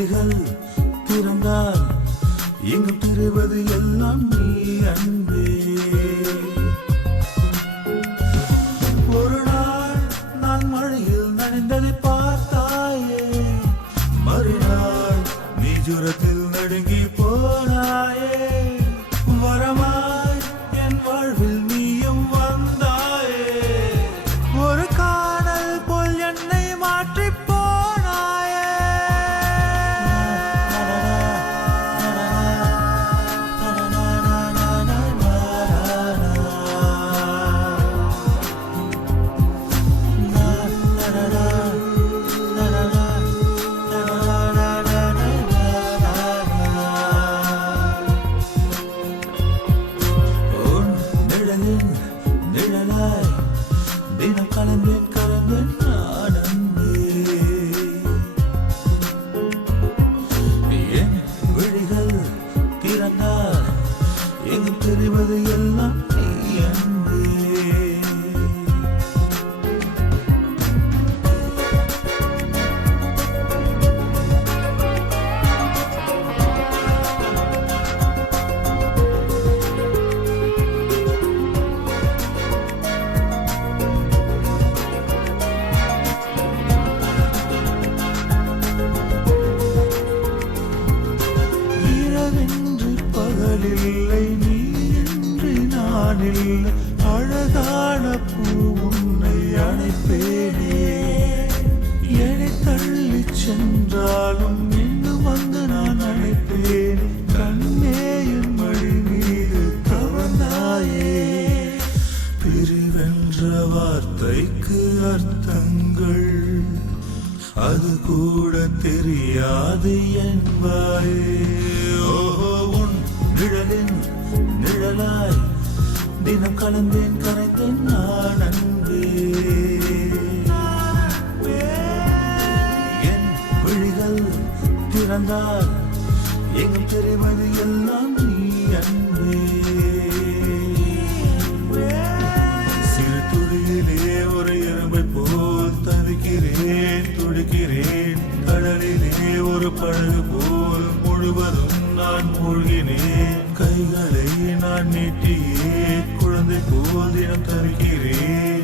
விழிகள் திறந்தால் எங்கும் தெரிவது எல்லாம் நீ அன்பே. ஒரு நாள் நான் மழையில் நனைந்ததை பார்த்தாயே, மறுநாள் நீ ஜுரத்தில் நடுங்கி போனாயே. வரமாய் என் வாழ்வில் நீயும் வந்தாயே, ஒரு காணல் போல் என்னை மாற்றி போனாயே. நிழலாய் தினம் கலந்தேன் கலந்தேன் நான் அன்பே. என் விழிகள் திறந்தால் எங்கும் தெரிவது எல்லாம் நீ அன்பே. பகலில்லை நீ என்று நான் இல்லை, அழகான பூ உன்னை அழைப்பேனே. என்னை தள்ளி சென்றாலும் இன்னும் வந்து நான் அழைப்பேன். கண்ணே என் மழை மீது தவறாயே. பிரிவென்ற வார்த்தைக்கு அர்த்தங்கள் அது கூட தெரியாது என்பாயே. ஓஹோ, உன் நிழலின் நிழலாய் தினம் கலந்தேன் கரைத்தேன் நான் அன்பே. என் விழிகள் திறந்தால் எங்கும் தெரிவது எல்லாம் நீ அன்பே. சிறு துளியிலே ஒரு எறும்பை போல் தவிக்கிறேன் துடிக்கிறேன். கடலிலே ஒரு படகு போல் முழுவதும் நான் மூழ்கினேன். கைகளை நான் நீட்டியே குழந்தை போல் தினம் தவிக்கிறேன்.